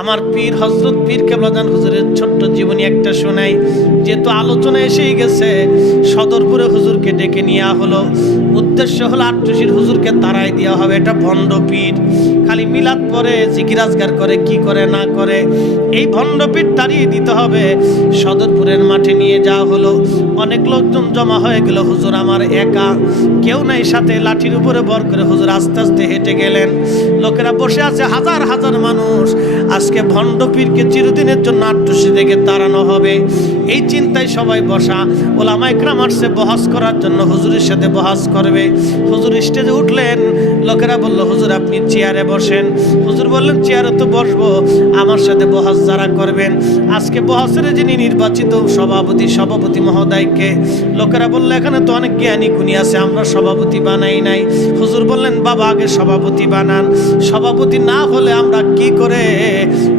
আমার পীর হযরত পীর কেবলাজান হুজুরের ছোট্ট জীবনী একটা শোনাই। যেহেতু আলোচনা এসেই গেছে, সদরপুরে হুজুরকে ডেকে নেওয়া হলো। উদ্দেশ্য হলো আট্টুসির হুজুরকে তাড়াই দেওয়া হবে। এটা ভণ্ড পীর, খালি মিলাদ পরে জিকিরাজগার করে, কি করে না করে, এই ভণ্ড পীর তাড়িয়ে দিতে হবে। সদরপুরের মাঠে নিয়ে যাওয়া হলো। অনেক লোকজন জমা হয়ে গেল। হুজুর আমার একা, কেউ নাই সাথে। লাঠির উপরে ভর করে হুজুর আস্তে আস্তে হেঁটে গেলেন। লোকেরা বসে আছে, হাজার হাজার মানুষ। আজকে ভণ্ড পীরকে চিরদিনের জন্য আট্টুসি থেকে তাড়ানো হবে, এই চিন্তায় সবাই বসা। ওলামা ইকরাম আসছে বহাস করার জন্য, হুজুরের সাথে বহাস করবে। হুজুর স্টেজে উঠলেন। লোকেরা বলল, হুজুর আপনি চেয়ারে বসেন। হুজুর বললেন, চেয়ারে তো বসবো, আমার সাথে বহাস যারা করবেন। আজকে বহাসের যিনি নির্বাচিত সভাপতি মহোদয়কে। লোকেরা বলল, এখানে তো অনেক জ্ঞানী গুণী আছে, আমরা সভাপতি বানাই নাই। হুজুর বললেন, বাবা আগে সভাপতি বানান, সভাপতি না হলে আমরা কি করে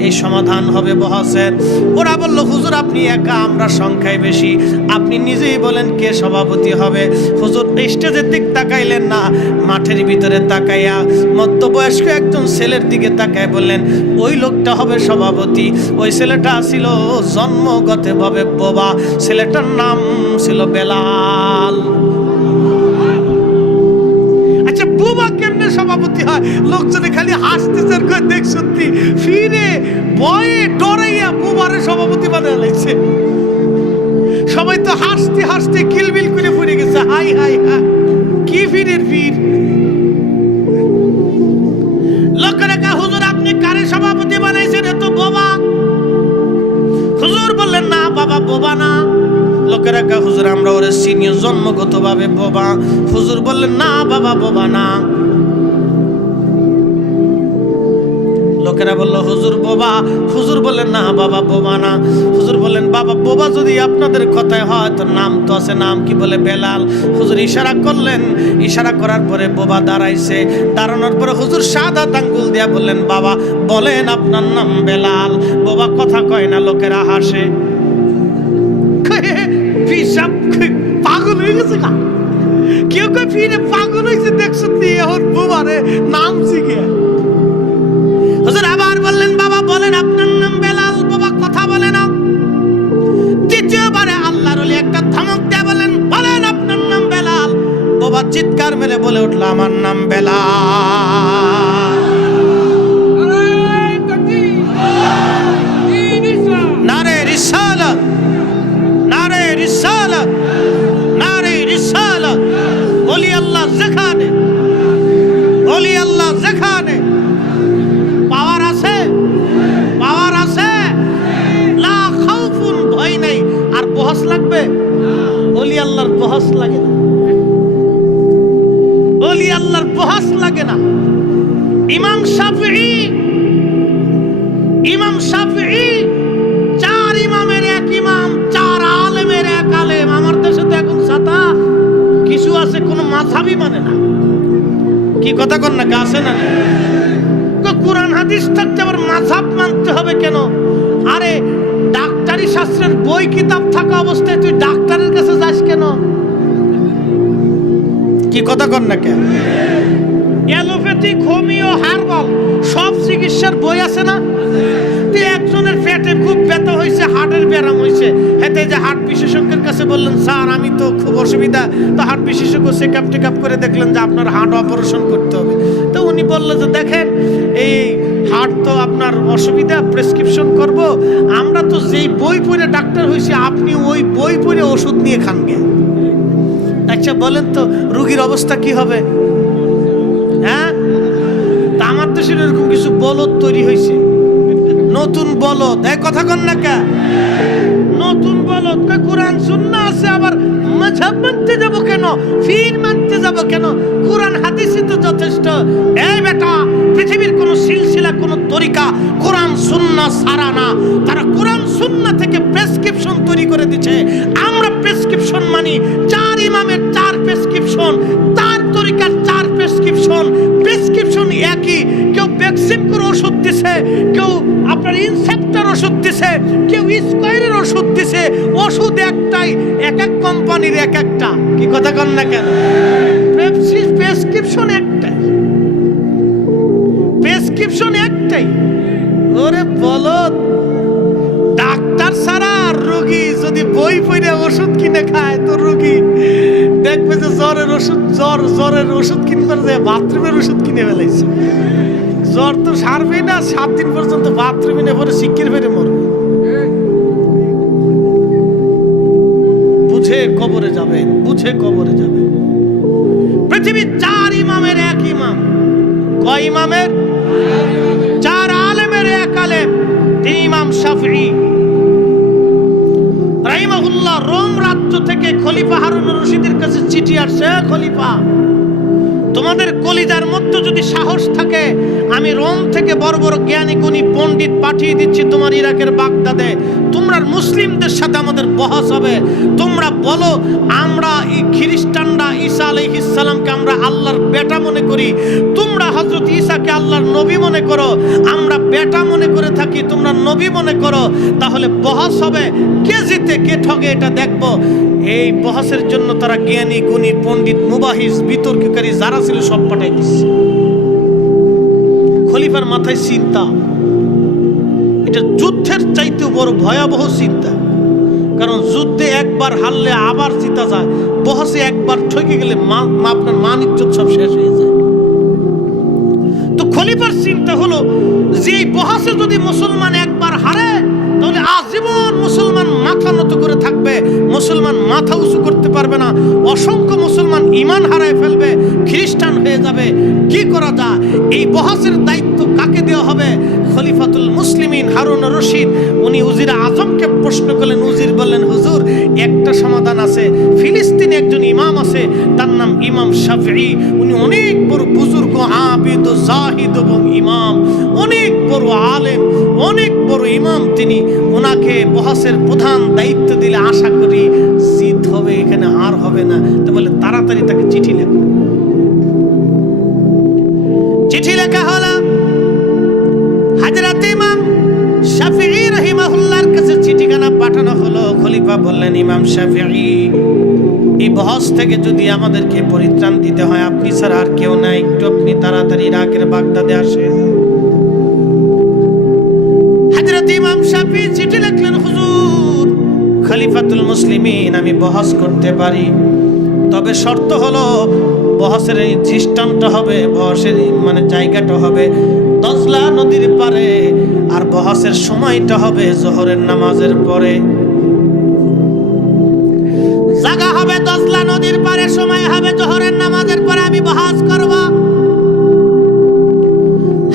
এই সমাধান হবে বহাসের। ওরা বলল, হুজুর আপনি একা, আমরা সংখ্যায় বেশি, আপনি নিজেই বলেন কে সভাপতি হবে। হুজুর স্টেজের দিক তাকাইলেন না, মাঠের ভিতরে তাকাইয়া মধ্যবয়স্ক একজন ছেলের দিকে তাকায় বললেন, ওই লোকটা হবে সভাপতি। ওই ছেলেটা ছিল জন্মগতভাবে বোবা, ছেলেটার নাম ছিল বেলাল। আচ্ছা, বোবা কেমনে সভাপতি হয়? লোকজনে খালি হাসতেছে, দেখ সত্যি ফিরে ভয়ে ডরাইয়া বোবারে সভাপতি বানায় লাগছে। সবাই তো হাসতে হাসতে কিলবিল করে পড়ে গেছে। হাই হাই হাই, কি ফিরের ফির। লোকেরা কা, হুজুর আপনি কারে সভাপতি বানাইছেন? এত বোবা। হুজুর বললেন, না বাবা বোবা না। লোকেরা কা, হুজুর আমরা ওরে সিনিয়র, জন্মগতভাবে বোবা। হুজুর বললেন, না বাবা বোবা না। লোকেরা বলল, হুজুর বোবা। হুজুর বললেন, না বাবা বোবা না। হুজুর বললেন, বাবা বোবা যদি আপনাদের কথায় হয় তো নাম তো আছে, নাম কি বলে? বেলাল। হুজুর ইশারা করলেন, ইশারা করার পরে বোবা দাঁড়াইছে। দাঁড়ানোর পরে হুজুর শাহাদাত আঙ্গুল দিয়া বললেন, বাবা বলেন আপনার নাম বেলাল। বোবা কথা কয় না, লোকেরা হাসে। পাগল হয়ে গেছে না? কেউ কেউ ফিরে পাগল হয়েছে, দেখছো এখন বোবারে নাম শিখে। হুজুর আবার বললেন, বাবা বলেন আপনার নাম বেলাল। বাবা কথা বলে না। দ্বিতীয়বারে আল্লাহর ওলি একটা ধমক দিয়ে বলেন, বলেন আপনার নাম বেলাল। বাবা চিৎকার মেরে বলে উঠল, আমার নাম বেলাল। নারে রিসালাত, নারে রিসালাত, নারে রিসালাত। ওলি আল্লাহ যেখানে, ওলি আল্লাহ যেখানে, পাওয়ার আছে, পাওয়ার আছে, লা খাউফুন, ভয় নাই। আর বহস লাগবে? ওলি আল্লাহর বহস লাগে না, ওলি আল্লাহর বহস লাগে না। ইমাম শাফিঈ, ইমাম শাফিঈ চার ইমামের এক ইমাম, চার আলেমের এক আলেম। আমার দেশে তো এখন ছাতা কিছু আছে, কোনো মাযহাবই মানে না। কি কথা কন না, আছে না? কোরআন হাদিস থাকতে আবার মাযহাব মানতে হবে কেন? আরে ডাক্তারি শাস্ত্রের বই কিতাব থাকা অবস্থায় তুই ডাক্তারের কাছে যাস কেন? কি কথা কন না কেন? অ্যালোপ্যাথিক, হোমিও, হার্বাল সব চিকিৎসার বই আছে না? তুই একজনের পেটে খুব ব্যথা হয়েছে, হার্টের ব্যারাম হয়েছে, হেতে যে হার্ট বিশেষজ্ঞের কাছে বললেন, স্যার আমি তো খুব অসুবিধা। তো হার্ট বিশেষজ্ঞ চেকআপ টেকআপ করে দেখলেন যে আপনার হার্ট অপারেশন করতে হবে। তো উনি বললেন যে দেখেন, এই হার্ট তো আপনার অসুবিধা, প্রেসক্রিপশন করব। আমরা তো যেই বই পড়ে ডাক্তার হয়েছি, আপনি ওই বই পড়ে ওষুধ নিয়ে খান গে। আচ্ছা বলেন তো রোগীর অবস্থা কি হবে? হ্যাঁ, তা আমার দেশের এরকম কিছু বলদ তৈরি হয়েছে, নতুন বলদ। এই কথা কন না কে? নতুন বলদ। কোরআন সুন্নাহ আছে, আবার মাযহাব মানতে যাব কেন? ফির মানতে যাব কেন? কোরআন হাদিসই তো যথেষ্ট। এই বেটা, পৃথিবীর কোন সিলসিলা, কোন তরিকা কোরআন সুন্নাহ ছাড়া না। তারা কোরআন সুন্নাহ থেকে প্রেসক্রিপশন তৈরি করে দিচ্ছে। আমরা প্রেসক্রিপশন মানি, চার ইমামের চার প্রেসক্রিপশন, তার তরিকার চার প্রেসক্রিপশন। প্রেসক্রিপশন একই, কেউ বেক্সিমকোর ওষুধ দিছে, কেউ আপনার ইনসেপ্টার ওষুধ দিছে, কেউ স্কয়ারের ওষুধ দিছে। ওষুধ একটাই, এক এক কোম্পানির এক একটা। কি কথা কন না কেন? প্রেসক্রিপশন একটাই, প্রেসক্রিপশন একটাই। ওরে বলো, ডাক্তার ছাড়া রোগী যদি বই পড়ে ওষুধ কিনে খায় তো রোগী দেখবে যে জ্বরের ওষুধ কিনবার যায় বাথরুমের ওষুধ কিনে ফেলাইছে। জ্বর তো সারবে না, 7 দিন পর্যন্ত বাথরুমে নিয়ে পরে শিক্ষির ফেরে মরবে। বুঝে কবরে যাবেন, বুঝে কবরে যাবেন। পৃথিবীর 4 ইমামের এক ইমাম। কয় ইমামের? 4 আলেমের এক আলেম, তিনি ইমাম শাফিঈ রাহিমাহুল্লাহ। রোম রাজ্য থেকে খলিফা হারুনুর রশিদের কাছে চিঠি আসছে, খলিফা তোমাদের কলিজার মধ্যে যদি সাহস থাকে, আমি রোম থেকে বড় বড় জ্ঞানী গুণী পণ্ডিত পাঠিয়ে দিচ্ছি তোমার ইরাকের বাগদাদে। তোমরা মুসলিমদের সাথে আমাদের বহস হবে। তোমরা বলো আমরা খ্রিস্টানরা ঈসা আলাইহিস সালামকে আমরা আল্লাহর বেটা মনে করি, তোমরা হযরত ঈসাকে আল্লাহর নবী মনে করো। আমরা বেটা মনে করে থাকি, তোমরা নবী মনে করো। তাহলে বহস হবে, কে জিতে কে ঠগে এটা দেখবো। এই বহসের জন্য তারা জ্ঞানী গুণী পণ্ডিত মুবাহিস বিতর্ককারী যারা ছিল সব পাঠাই দিচ্ছে। খলিফার মাথায় চিন্তা, এটা যুদ্ধের চাইতেও বড় ভয়াবহ চিন্তা। কারণ যুদ্ধে একবার হারলে আবার জিতা যায়, বহসে একবার ঠকে গেলে আপনার মান ইজ্জত সব শেষ হয়ে যায়। তো খলিফার চিন্তা হলো যে এই বহসে যদি মুসলমান একবার হারে তাহলে আজীবন মুসলমান মাথা নত করে থাকবে, মুসলমান মাথা উঁচু করতে পারবে না, অসংখ্য মুসলমান ঈমান হারায় ফেলবে, খ্রিস্টান হয়ে যাবে। কি করা যায়? এই বহসের দায়িত্ব কাকে দেওয়া হবে? খলিফাতুল মুসলিমিন হারুনুর রশিদ উনি উজির আজমকে প্রশ্ন করলেন। উজির বললেন, হুজুর একটা সমাধান আছে। ফিলিস্তিনে একজন ইমাম আছে, তার নাম ইমাম শাফিঈ। উনি অনেক বড় বুজুর্গ, আবিদ, জাহিদ এবং ইমাম, অনেক বড় আলেম, অনেক বড় ইমাম তিনি। ওনাকে বহসের প্রধান দায়িত্ব দিলে আশা করি জিত হবে, এখানে হার হবে না। তো বলে তাড়াতাড়ি তাকে চিঠি লেখো। চিঠি লেখা হলো, হযরত ইমাম শাফিঈ রাহিমাহুল্লাহর কাছে চিঠিখানা পাঠানো হলো। খলিফা বললেন, ইমাম শাফিঈ, এই বহস থেকে যদি আমাদেরকে পরিত্রাণ দিতে হয়, আপনি ছাড়া আর কেউ নাই, একটু আপনি তাড়াতাড়ি ইরাকের বাগদাদে আসেন। হযরত ইমাম শাফিঈ চিঠি লিখলেন, হুজুর খলিফাতুল মুসলিমিন, আমি বহস করতে পারি, তবে শর্ত হলো বহসের দৃষ্টান্ত হবে, বহসের মানে জায়গাটা হবে দজলা নদীর পারে, আর বহসের সময়টা হবে জোহরের নামাজের পরে। জায়গা হবে দজলা নদীর পারে, সময় হবে জোহরের নামাজের পরে, আমি বহস করব।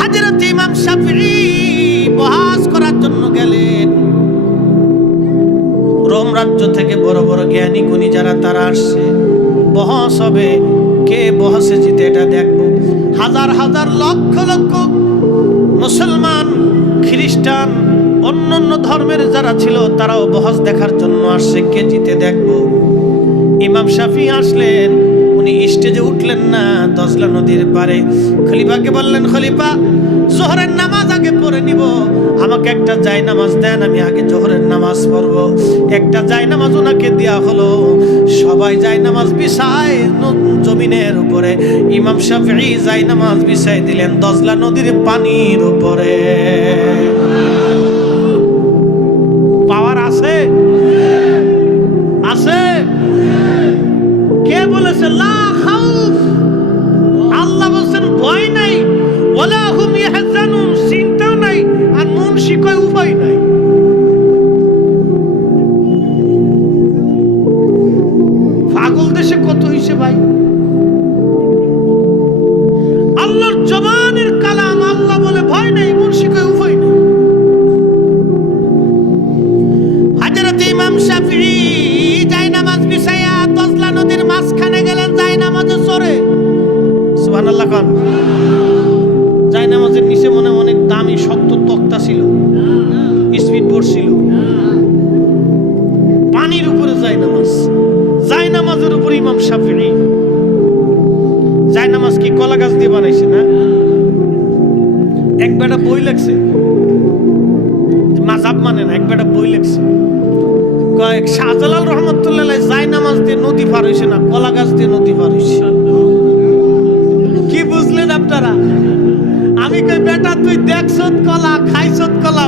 হযরত ইমাম শাফিঈ বহস করার জন্য গেলেন। রোম রাজ্য থেকে বড় বড় জ্ঞানী গুণী যারা তারা আসছে, বহস হবে, কে বহসে জিতে এটা দেখবো। হাজার হাজার লক্ষ লক্ষ মুসলমান, খ্রিস্টান, অন্যান্য ধর্মের যারা ছিল তারাও বহস দেখার জন্য আসছে, কে জিতে দেখবো। ইমাম শাফিঈ আসলেন, উনি স্টেজে উঠলেন না, দজলা নদীর পারে। খলিফাকে বললেন, খলিফা জোহরের নামাজ আগে পড়ে নিব, আমাকে একটা জায়নামাজ দেন, আমি আগে জোহরের নামাজ পড়ব। একটা জায়নামাজ ওনাকে দেয়া হলো। সবাই জায়নামাজ বিছায় জমিনের উপরে, ইমাম শাফিঈ জায়নামাজ বিছাই দিলেন দজলা নদীর পানির উপরে। পাওয়ার আছে? আছে? কে বলেছে লা খাউফ? আল্লাহ বলেন ভয় নাই, ওয়ালা হুম ইয়াহজানুন, চিন্তাও নাই, আর মুনশি কয় উপায় নাই। পাগল দেশে কত হইছে ভাই। আল্লাহর জবানের কালাম, আল্লাহ বলে ভয় নাই, মুনশি কয় উপায় নাই। হযরত ইমাম শাফিঈ জায়নামাজ বিছায়া দজলা নদীর মাঝখানে গেলেন, জায়নামাজে চড়ে। সুবহানাল্লাহ খান। জায়নামাজের নিচে মনে অনেক দামি শক্ত তক্তা ছিল, স্পিড বোর্ড ছিল, পানির উপরে জায়নামাজ, জায়নামাজের উপর ইমাম শাফিঈ। জায়নামাজ কি কলা গাছ দিয়ে বানাইছে না? এক বেটা বই লেখছে, মাযহাব মানে না, এক বেটা বই লেখছে, কয়েক শাহজালাল রহমতুল্লাহ জায়নামাজ দিয়ে নদী পার হইছে না, কলা গাছ দিয়ে নদী পার হইছে। কি বুঝলেন আপনারা? আমি কই বেটা তুই দেখছত কলা খাইছত কলা